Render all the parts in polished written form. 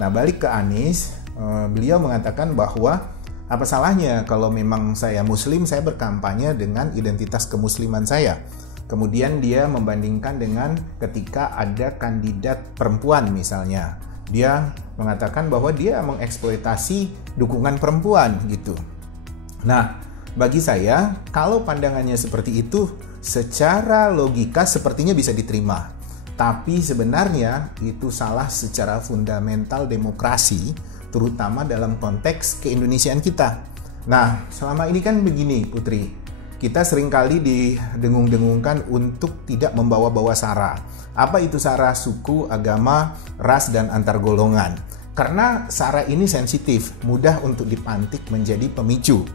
Nah, balik ke Anies, beliau mengatakan bahwa apa salahnya kalau memang saya Muslim, saya berkampanye dengan identitas kemusliman saya. Kemudian dia membandingkan dengan ketika ada kandidat perempuan misalnya. Dia mengatakan bahwa dia mengeksploitasi dukungan perempuan gitu. Nah, bagi saya, kalau pandangannya seperti itu, secara logika sepertinya bisa diterima. Tapi sebenarnya itu salah secara fundamental demokrasi, terutama dalam konteks keindonesiaan kita. Nah, selama ini kan begini, Putri. Kita seringkali didengung-dengungkan untuk tidak membawa-bawa sara. Apa itu sara? Suku, agama, ras, dan antar golongan. Karena sara ini sensitif, mudah untuk dipantik menjadi pemicu.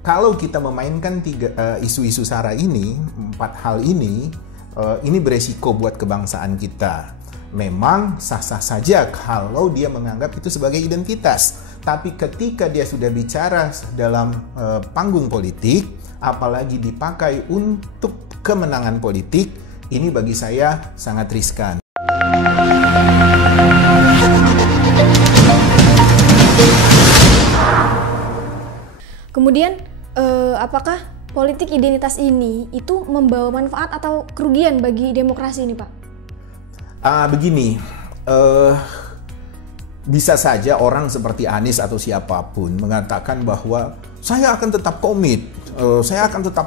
Kalau kita memainkan isu-isu sara ini, 4 hal ini beresiko buat kebangsaan kita. Memang sah-sah saja kalau dia menganggap itu sebagai identitas. Tapi ketika dia sudah bicara dalam panggung politik, apalagi dipakai untuk kemenangan politik, ini bagi saya sangat riskan. Kemudian, apakah politik identitas ini itu membawa manfaat atau kerugian bagi demokrasi ini, Pak? Begini, bisa saja orang seperti Anies atau siapapun mengatakan bahwa saya akan tetap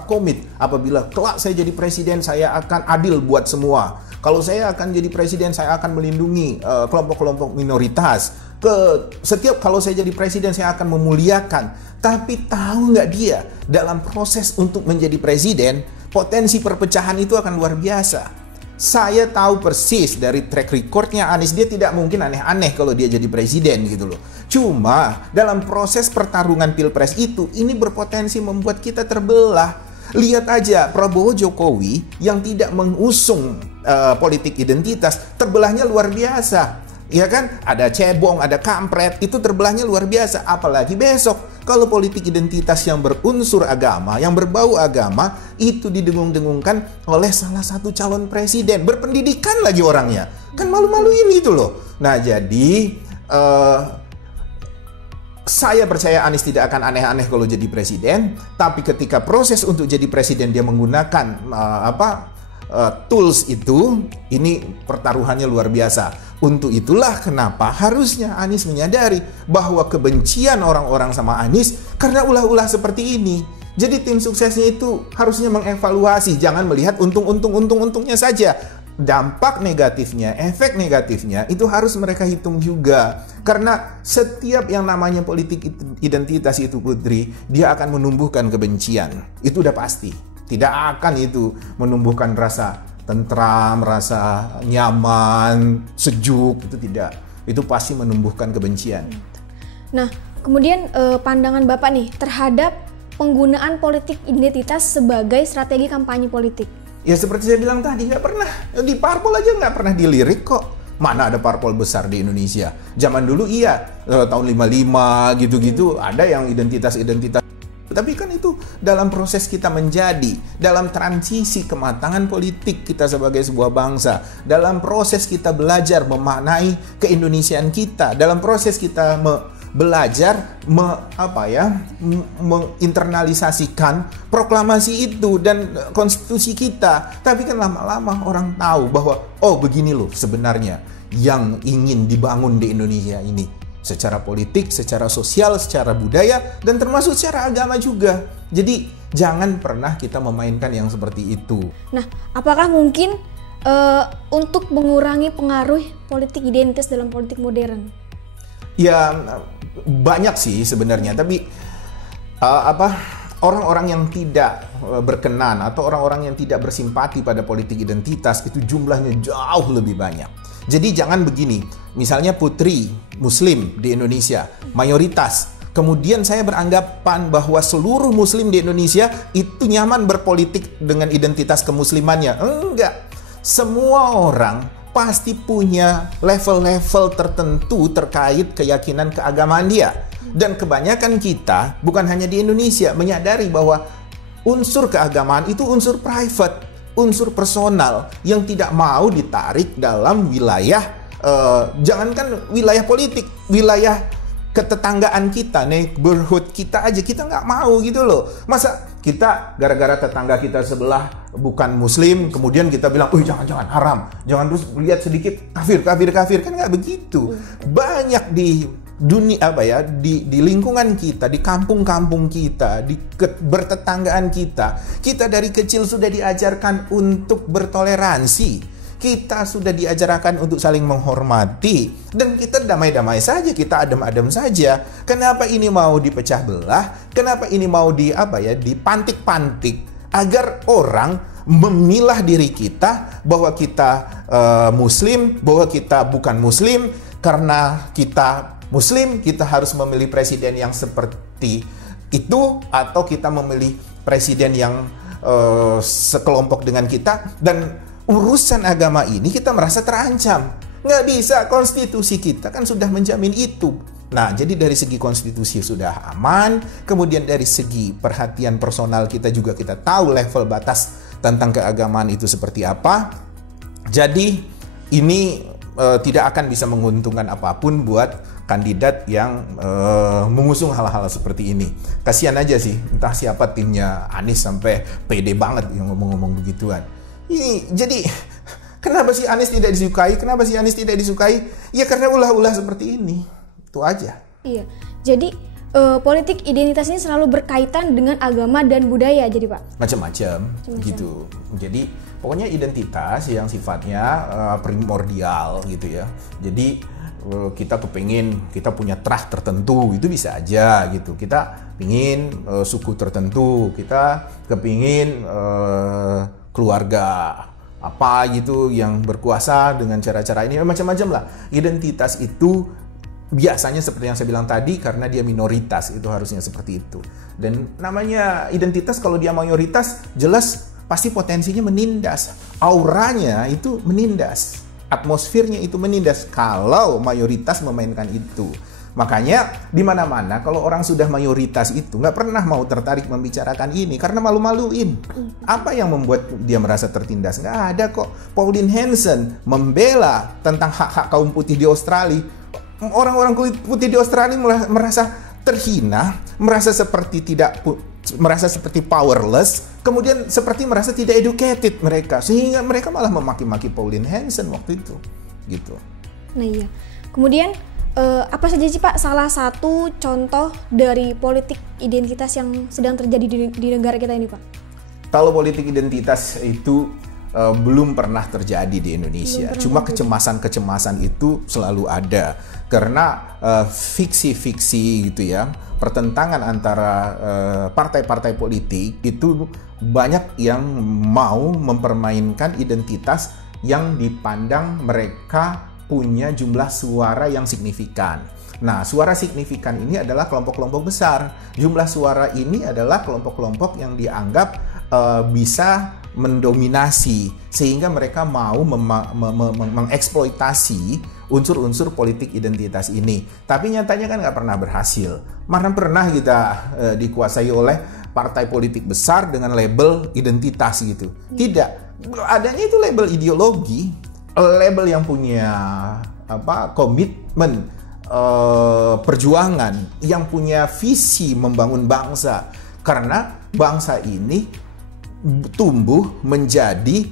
komit, apabila kelak saya jadi presiden, saya akan adil buat semua. Kalau saya akan jadi presiden, saya akan melindungi kelompok-kelompok minoritas. Kalau saya jadi presiden, saya akan memuliakan. Tapi tahu nggak dia, dalam proses untuk menjadi presiden, potensi perpecahan itu akan luar biasa. Saya tahu persis dari track recordnya Anies, dia tidak mungkin aneh-aneh kalau dia jadi presiden gitu loh. Cuma dalam proses pertarungan pilpres itu, ini berpotensi membuat kita terbelah. Lihat aja Prabowo Jokowi yang tidak mengusung politik identitas, terbelahnya luar biasa. Ya kan? Ada cebong, ada kampret, itu terbelahnya luar biasa. Apalagi besok, kalau politik identitas yang berunsur agama, yang berbau agama, itu didengung-dengungkan oleh salah satu calon presiden. Berpendidikan lagi orangnya. Kan malu-maluin gitu loh. Nah, jadi saya percaya Anies tidak akan aneh-aneh kalau jadi presiden. Tapi ketika proses untuk jadi presiden dia menggunakan tools itu, ini pertaruhannya luar biasa. Untuk itulah kenapa harusnya Anies menyadari bahwa kebencian orang-orang sama Anies karena ulah-ulah seperti ini. Jadi tim suksesnya itu harusnya mengevaluasi, jangan melihat untung-untungnya saja. Dampak negatifnya, efek negatifnya itu harus mereka hitung juga. Karena setiap yang namanya politik identitas itu, Putri, dia akan menumbuhkan kebencian. Itu udah pasti. Tidak akan itu menumbuhkan rasa tentram, rasa nyaman, sejuk, itu tidak. Itu pasti menumbuhkan kebencian. Nah, kemudian pandangan Bapak nih terhadap penggunaan politik identitas sebagai strategi kampanye politik. Ya seperti saya bilang tadi, nggak pernah. Di parpol aja nggak pernah dilirik kok. Mana ada parpol besar di Indonesia. Zaman dulu iya, tahun 55 gitu-gitu, ada yang identitas-identitas. Tapi kan itu dalam proses kita menjadi, dalam transisi kematangan politik kita sebagai sebuah bangsa, dalam proses kita belajar memaknai keindonesiaan kita, dalam proses kita belajar menginternalisasikan proklamasi itu dan konstitusi kita. Tapi kan lama-lama orang tahu bahwa oh begini loh sebenarnya yang ingin dibangun di Indonesia ini. Secara politik, secara sosial, secara budaya, dan termasuk secara agama juga. Jadi jangan pernah kita memainkan yang seperti itu. Nah, apakah mungkin untuk mengurangi pengaruh politik identitas dalam politik modern? Ya banyak sih sebenarnya, tapi orang-orang yang tidak berkenan atau orang-orang yang tidak bersimpati pada politik identitas itu jumlahnya jauh lebih banyak. Jadi jangan begini, misalnya Putri Muslim di Indonesia, mayoritas. Kemudian saya beranggapan bahwa seluruh Muslim di Indonesia itu nyaman berpolitik dengan identitas kemuslimannya. Enggak, semua orang pasti punya level-level tertentu terkait keyakinan keagamaan dia. Dan kebanyakan kita, bukan hanya di Indonesia, menyadari bahwa unsur keagamaan itu unsur private, unsur personal yang tidak mau ditarik dalam wilayah jangankan wilayah politik, wilayah ketetanggaan kita, neighborhood kita aja kita nggak mau gitu loh. Masa kita gara-gara tetangga kita sebelah bukan muslim, kemudian kita bilang, jangan haram, jangan, terus lihat sedikit kafir, kan nggak begitu. Banyak di dunia di lingkungan kita, di kampung-kampung kita, di bertetanggaan kita dari kecil sudah diajarkan untuk bertoleransi. Kita sudah diajarkan untuk saling menghormati, dan kita damai-damai saja, kita adem-adem saja. Kenapa ini mau dipecah belah? Kenapa ini mau dipantik-pantik agar orang memilah diri kita bahwa kita muslim, bahwa kita bukan muslim. Karena kita muslim, kita harus memilih presiden yang seperti itu, atau kita memilih presiden yang sekelompok dengan kita. Dan urusan agama ini kita merasa terancam. Nggak bisa, konstitusi kita kan sudah menjamin itu. Nah, jadi dari segi konstitusi sudah aman, kemudian dari segi perhatian personal kita juga kita tahu level batas tentang keagamaan itu seperti apa. Jadi ini tidak akan bisa menguntungkan apapun buat kandidat yang mengusung hal-hal seperti ini. Kasihan aja sih, entah siapa timnya Anies sampai pede banget yang ngomong-ngomong begituan. Jadi kenapa sih Anies tidak disukai? Kenapa sih Anies tidak disukai? Ya karena ulah-ulah seperti ini. Itu aja. Iya. Jadi politik identitas ini selalu berkaitan dengan agama dan budaya, jadi Pak. Macam-macam gitu. Jadi pokoknya identitas yang sifatnya primordial gitu ya. Jadi kita kepingin kita punya trah tertentu, itu bisa aja gitu. Kita pingin suku tertentu, kita kepingin keluarga apa gitu yang berkuasa dengan cara-cara ini, macam-macam lah. Identitas itu biasanya seperti yang saya bilang tadi, karena dia minoritas, itu harusnya seperti itu. Dan namanya identitas, kalau dia mayoritas, jelas pasti potensinya menindas. Auranya itu menindas, atmosfernya itu menindas kalau mayoritas memainkan itu. Makanya di mana-mana kalau orang sudah mayoritas itu nggak pernah mau tertarik membicarakan ini karena malu-maluin. Apa yang membuat dia merasa tertindas? Nggak ada kok. Pauline Hanson membela tentang hak-hak kaum putih di Australia. Orang-orang kulit putih di Australia merasa terhina, merasa seperti powerless, kemudian seperti merasa tidak educated mereka, sehingga mereka malah memaki-maki Pauline Hanson waktu itu, gitu. Nah iya. Kemudian apa saja sih Pak salah satu contoh dari politik identitas yang sedang terjadi di negara kita ini Pak? Kalau politik identitas itu belum pernah terjadi di Indonesia. Cuma kecemasan-kecemasan itu selalu ada. Karena fiksi-fiksi gitu ya, pertentangan antara partai-partai politik itu banyak yang mau mempermainkan identitas yang dipandang mereka punya jumlah suara yang signifikan. Nah, suara signifikan ini adalah kelompok-kelompok besar. Jumlah suara ini adalah kelompok-kelompok yang dianggap bisa mendominasi, sehingga mereka mau mengeksploitasi unsur-unsur politik identitas ini. Tapi nyatanya kan nggak pernah berhasil. Mana pernah kita dikuasai oleh partai politik besar dengan label identitas gitu. Tidak. Adanya itu label ideologi, label yang punya komitmen perjuangan, yang punya visi membangun bangsa. Karena bangsa ini tumbuh menjadi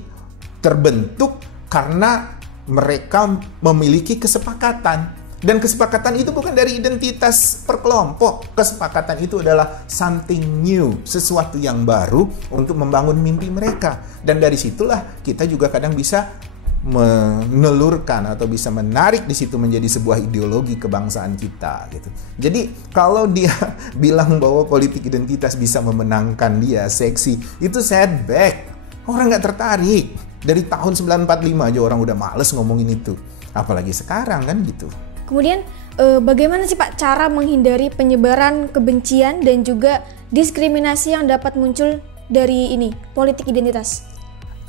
terbentuk karena mereka memiliki kesepakatan. Dan kesepakatan itu bukan dari identitas per kelompok. Kesepakatan itu adalah something new, sesuatu yang baru untuk membangun mimpi mereka. Dan dari situlah kita juga kadang bisa menelurkan atau bisa menarik di situ menjadi sebuah ideologi kebangsaan kita gitu. Jadi kalau dia bilang bahwa politik identitas bisa memenangkan dia seksi, itu setback. Orang nggak tertarik. Dari tahun 1945 aja orang udah males ngomongin itu. Apalagi sekarang kan gitu. Kemudian bagaimana sih Pak cara menghindari penyebaran kebencian dan juga diskriminasi yang dapat muncul dari ini politik identitas?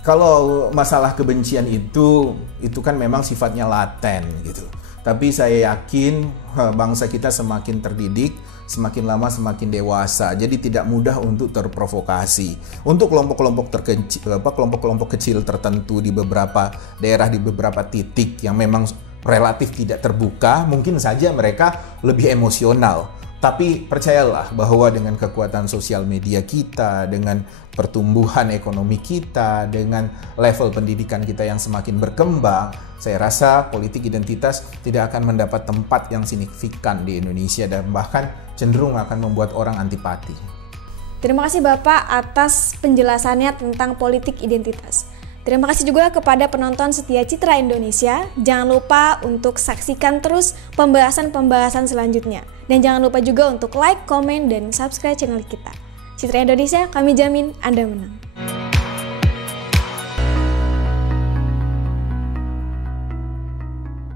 Kalau masalah kebencian itu kan memang sifatnya laten gitu. Tapi saya yakin bangsa kita semakin terdidik, semakin lama semakin dewasa. Jadi tidak mudah untuk terprovokasi. Untuk kelompok-kelompok kecil tertentu di beberapa daerah, di beberapa titik yang memang relatif tidak terbuka, mungkin saja mereka lebih emosional. Tapi percayalah bahwa dengan kekuatan sosial media kita, dengan pertumbuhan ekonomi kita, dengan level pendidikan kita yang semakin berkembang, saya rasa politik identitas tidak akan mendapat tempat yang signifikan di Indonesia dan bahkan cenderung akan membuat orang antipati. Terima kasih Bapak atas penjelasannya tentang politik identitas. Terima kasih juga kepada penonton setia Citra Indonesia. Jangan lupa untuk saksikan terus pembahasan-pembahasan selanjutnya. Dan jangan lupa juga untuk like, komen, dan subscribe channel kita. Citra Indonesia, kami jamin Anda menang.